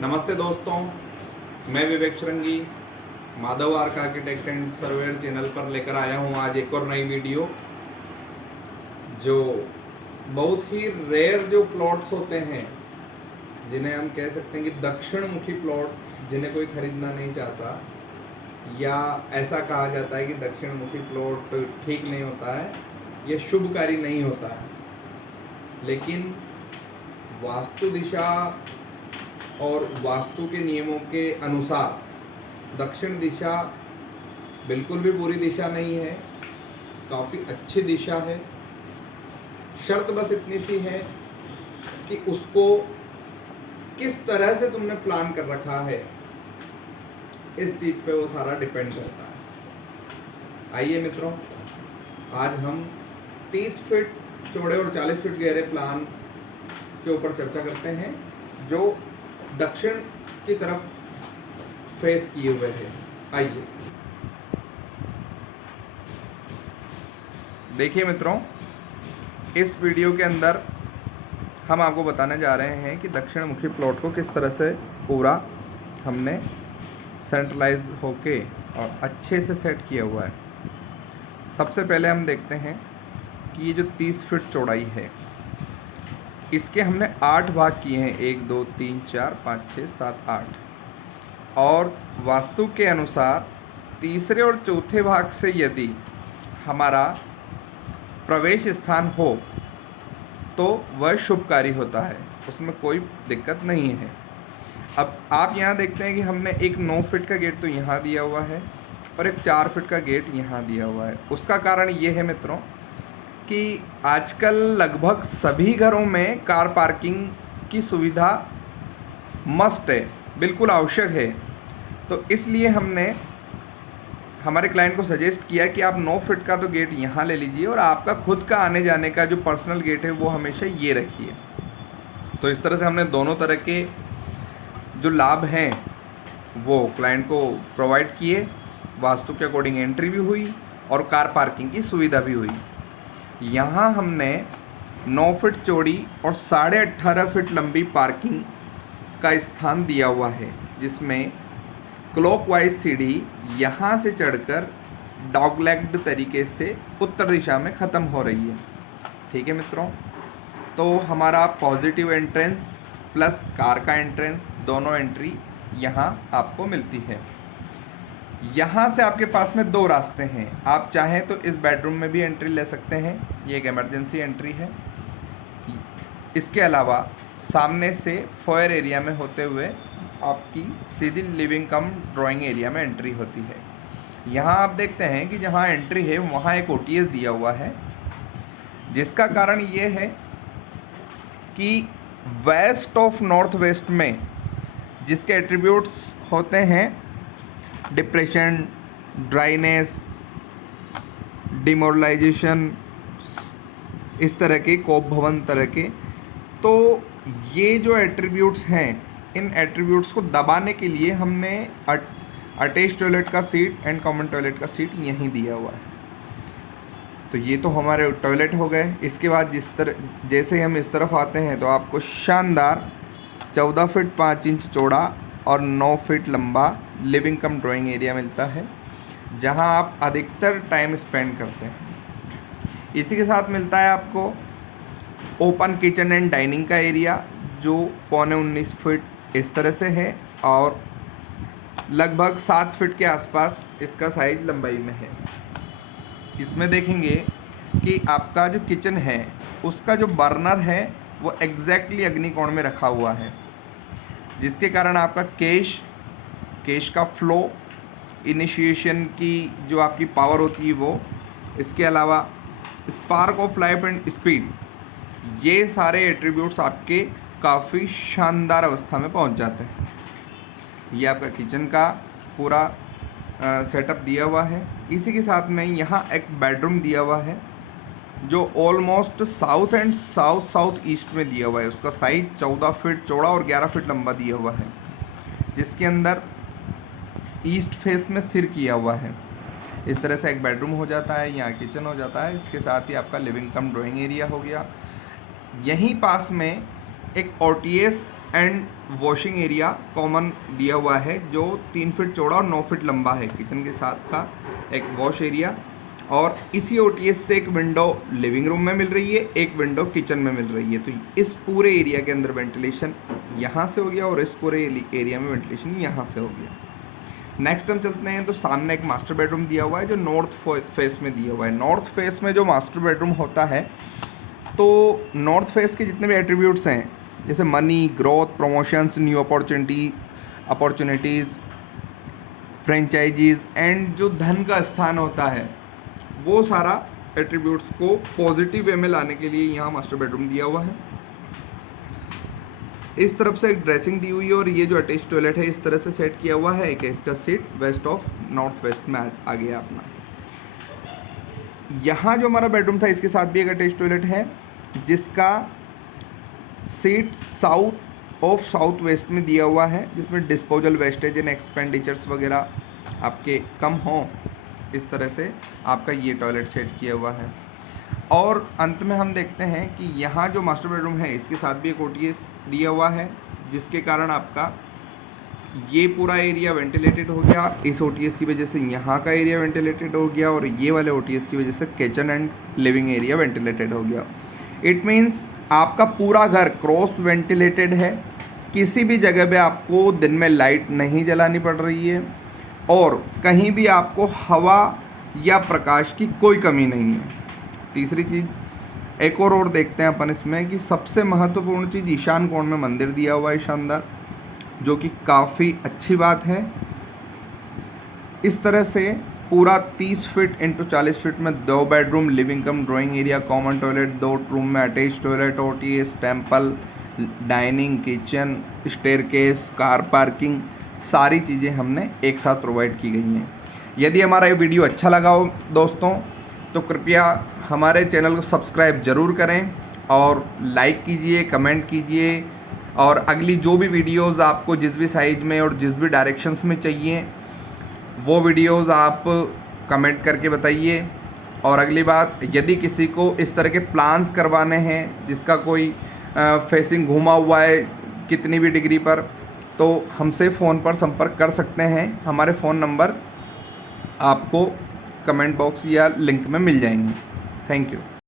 नमस्ते दोस्तों, मैं Vivek Shringi Madhav arch architect and surveyor channel पर लेकर आया हूँ आज एक और नई वीडियो। जो बहुत ही रेयर जो प्लॉट्स होते हैं, जिन्हें हम कह सकते हैं कि दक्षिण मुखी प्लॉट, जिन्हें कोई खरीदना नहीं चाहता, या ऐसा कहा जाता है कि दक्षिण मुखी प्लॉट ठीक नहीं होता है, ये शुभकारी नहीं होता है। लेकिन वास्तु दिशा और वास्तु के नियमों के अनुसार दक्षिण दिशा बिल्कुल भी बुरी दिशा नहीं है, काफ़ी अच्छी दिशा है। शर्त बस इतनी सी है कि उसको किस तरह से तुमने प्लान कर रखा है, इस चीज़ पे वो सारा डिपेंड करता है। आइए मित्रों, आज हम 30 फीट चौड़े और 40 फीट गहरे प्लान के ऊपर चर्चा करते हैं, जो दक्षिण की तरफ फेस किए हुए हैं। आइए देखिए मित्रों, इस वीडियो के अंदर हम आपको बताने जा रहे हैं कि दक्षिण मुखी प्लॉट को किस तरह से पूरा हमने सेंट्रलाइज होके और अच्छे से सेट किया हुआ है। सबसे पहले हम देखते हैं कि ये जो 30 फीट चौड़ाई है, इसके हमने 8 भाग किए हैं, 1 2 3 4 5 6 7 8। और वास्तु के अनुसार तीसरे और चौथे भाग से यदि हमारा प्रवेश स्थान हो तो वह शुभकारी होता है, उसमें कोई दिक्कत नहीं है। अब आप यहाँ देखते हैं कि हमने एक 9 फीट का गेट तो यहाँ दिया हुआ है और एक 4 फीट का गेट यहाँ दिया हुआ है। उसका कारण ये है मित्रों कि आजकल लगभग सभी घरों में कार पार्किंग की सुविधा मस्ट है, बिल्कुल आवश्यक है। तो इसलिए हमने हमारे क्लाइंट को सजेस्ट किया कि आप 9 फीट का तो गेट यहाँ ले लीजिए और आपका खुद का आने जाने का जो पर्सनल गेट है वो हमेशा ये रखिए। तो इस तरह से हमने दोनों तरह के जो लाभ हैं वो क्लाइंट को प्रोवाइड किए। वास्तु के अकॉर्डिंग एंट्री भी हुई और कार पार्किंग की सुविधा भी हुई। यहाँ हमने 9 फीट चौड़ी और 18.5 फीट लंबी पार्किंग का स्थान दिया हुआ है, जिसमें क्लॉकवाइज सीढ़ी यहाँ से चढ़कर डॉगलेग्ड तरीके से उत्तर दिशा में ख़त्म हो रही है। ठीक है मित्रों, तो हमारा पॉजिटिव एंट्रेंस प्लस कार का एंट्रेंस, दोनों एंट्री यहाँ आपको मिलती है। यहाँ से आपके पास में 2 रास्ते हैं। आप चाहें तो इस बेडरूम में भी एंट्री ले सकते हैं, ये एक इमरजेंसी एंट्री है। इसके अलावा सामने से फॉयर एरिया में होते हुए आपकी सीधी लिविंग कम ड्राइंग एरिया में एंट्री होती है। यहाँ आप देखते हैं कि जहाँ एंट्री है वहाँ एक OTS दिया हुआ है, जिसका कारण ये है कि वेस्ट ऑफ नॉर्थ वेस्ट में जिसके एट्रीब्यूट्स होते हैं डिप्रेशन, ड्राइनेस, डिमोरलाइजेशन, इस तरह के कोप भवन तरह के, तो ये जो एट्रीब्यूट्स हैं, इन एट्रीब्यूट्स को दबाने के लिए हमने अटैच टॉयलेट का सीट एंड कॉमन टॉयलेट का सीट यहीं दिया हुआ है। तो ये तो हमारे टॉयलेट हो गए। इसके बाद जैसे हम इस तरफ आते हैं तो आपको शानदार 14 फीट 5 इंच चौड़ा और 9 फीट लंबा लिविंग कम ड्राइंग एरिया मिलता है, जहां आप अधिकतर टाइम स्पेंड करते हैं। इसी के साथ मिलता है आपको ओपन किचन एंड डाइनिंग का एरिया, जो 19.25 फीट इस तरह से है और लगभग 7 फीट के आसपास इसका साइज लंबाई में है। इसमें देखेंगे कि आपका जो किचन है उसका जो बर्नर है वो एग्जैक्टली अग्निकोण में रखा हुआ है, जिसके कारण आपका केश का फ्लो, इनिशिएशन की जो आपकी पावर होती है वो, इसके अलावा spark of life and speed, ये सारे एट्रीब्यूट्स आपके काफ़ी शानदार अवस्था में पहुंच जाते हैं। ये आपका किचन का पूरा सेटअप दिया हुआ है। इसी के साथ में यहाँ एक बेडरूम दिया हुआ है, जो almost south and south east में दिया हुआ है। उसका साइज 14 फीट चौड़ा और 11 फीट लंबा दिया हुआ है, जिसके अंदर ईस्ट फेस में सिर किया हुआ है। इस तरह से एक बेडरूम हो जाता है, यहाँ किचन हो जाता है। इसके साथ ही आपका लिविंग कम ड्राइंग एरिया हो गया। यहीं पास में एक OTS and washing area common दिया हुआ है जो 3 फीट चौड़ा और 9 फीट लंबा है। किचन के साथ का एक वॉश एरिया, और इसी OTS से एक विंडो लिविंग रूम में मिल रही है, एक विंडो किचन में मिल रही है। तो इस पूरे एरिया के अंदर वेंटिलेशन यहाँ से हो गया और इस पूरे एरिया में वेंटिलेशन यहाँ से हो गया। नेक्स्ट हम चलते हैं तो सामने एक मास्टर बेडरूम दिया हुआ है जो नॉर्थ फेस में दिया हुआ है। नॉर्थ फेस में जो मास्टर बेडरूम होता है तो नॉर्थ फेस के जितने भी एट्रीब्यूट्स हैं जैसे money, growth, promotions, new opportunities, franchisees and जो धन का स्थान होता है वो सारा एट्रीब्यूट्स को पॉजिटिव वे में लाने के लिए यहाँ मास्टर बेडरूम दिया हुआ है। इस तरफ से एक ड्रेसिंग दी हुई है और ये जो अटैच टॉयलेट है इस तरह से सेट किया हुआ है कि इसका seat west of north west में आ गया अपना। यहाँ जो हमारा बेडरूम था इसके साथ भी एक अटैच टॉयलेट है जिसका seat south of south west में दिया हुआ है, जिसमें डिस्पोजल वेस्टेज एंड एक्सपेंडिचर्स वगैरह आपके कम हों, इस तरह से आपका ये टॉयलेट सेट किया हुआ है। और अंत में हम देखते हैं कि यहाँ जो मास्टर बेडरूम है इसके साथ भी एक OTS दिया हुआ है जिसके कारण आपका ये पूरा एरिया वेंटिलेटेड हो गया। इस OTS की वजह से यहाँ का एरिया वेंटिलेटेड हो गया और ये वाले OTS की वजह से kitchen and living area ventilated हो गया। इट मीन्स आपका पूरा घर क्रॉस वेंटिलेटेड है, किसी भी जगह पे आपको दिन में लाइट नहीं जलानी पड़ रही है और कहीं भी आपको हवा या प्रकाश की कोई कमी नहीं है। तीसरी चीज़ एक और देखते हैं अपन इसमें कि सबसे महत्वपूर्ण चीज़ ईशान कोण में मंदिर दिया हुआ है शानदार, जो कि काफ़ी अच्छी बात है। इस तरह से पूरा 30 फीट इंटू 40 फीट में 2 bedroom, living cum drawing area, common toilet, 2 room में attach toilet, OTS, temple, dining, kitchen, staircase, car parking, सारी चीज़ें हमने एक साथ प्रोवाइड की गई हैं। यदि हमारा ये वीडियो अच्छा लगा हो दोस्तों तो कृपया हमारे चैनल को सब्सक्राइब ज़रूर करें और लाइक कीजिए, कमेंट कीजिए, और अगली जो भी वीडियोज़ आपको जिस भी साइज़ में और जिस भी डायरेक्शंस में चाहिए वो वीडियोज़ आप कमेंट करके बताइए। और अगली बात, यदि किसी को इस तरह के प्लान्स करवाने हैं जिसका कोई फेसिंग घुमा हुआ है कितनी भी डिग्री पर, तो हमसे फ़ोन पर संपर्क कर सकते हैं। हमारे फ़ोन नंबर आपको कमेंट बॉक्स या लिंक में मिल जाएंगे। Thank you.